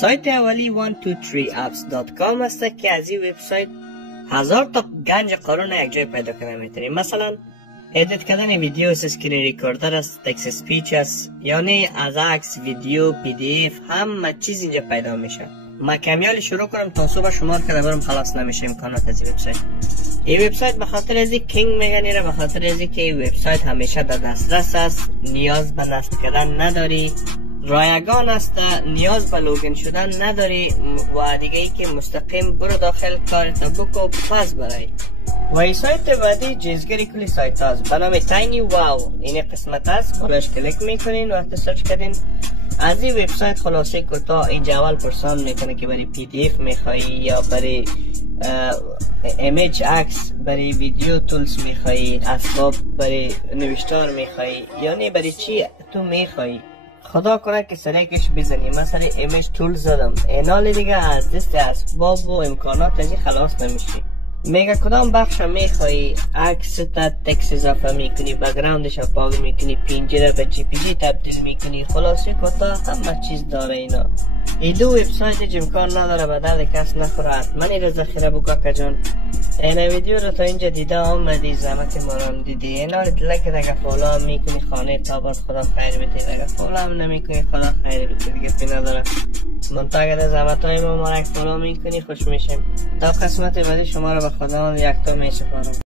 سایت اولی 123apps.com است که از این وبسایت 1000 تا گنج قارون یک جای پیدا کردن میتونیم. مثلا ادیت کردن ویدیو، اسکرین ریکوردر است، تکست اسپیچ است، یعنی از عکس، ویدیو، پی دی اف همه چیز اینجا پیدا میشه. ما کمیال شروع کنم تا صبح شمار کنم برام خلاص نمیشه امکانات از این وبسایت. این وبسایت به خاطر از کینگ میگن ایره، به خاطر از که این وبسایت همیشه در دسترس است، نیاز به نصب کردن نداری، رایگان است، نیاز به لوگین شدن نداری و دیگه ای که مستقیم برو داخل کارت بکو پس برای. و این سایت بعدی جزگری کلی سایت هست به نام تاینی واو. این قسمت هست، بالاش کلیک میکنین وقتی سرچ کردین از این وبسایت خلاصه کوتاه اینجا اول پرسان میکنه که برای پی دی اف میخوایی یا برای ایمیج عکس، برای ویدیو تولز میخوایی، اسباب برای نوشتار میخوایی، یعنی برای چی تو میخوایی. خدا کنه که سریکش بزنی. من سری ایمیج تول زدم، اینال دیگه از دست اسباب و امکانات ازی خلاص نمیشی. میگه کدام بخش میخوایی، عکس تا تکس اضافه میکنی، بگراندش پاک میکنی، پینجره به جی پی جی تبدیل میکنی، خلاصی کتا همه چیز داره اینا. این دو وبسایت امکان نداره به درد کس نخوره، حتما این ذخیره بکا که جان. این ویدیو رو تا اینجا دیده آمدی، زحمت ما رو دیدی، اینا رو لکه دیگه فالو هم میکنی، خانه تابات خدا خیر بده، دیگه فالو هم نمیکنی خدا خیر بده دیگه پی نداره. منتقد زحمت های ما رو فالو میکنی خوش میشیم. تا قسمت بعدی شما رو به خدا یک تا میسپارم.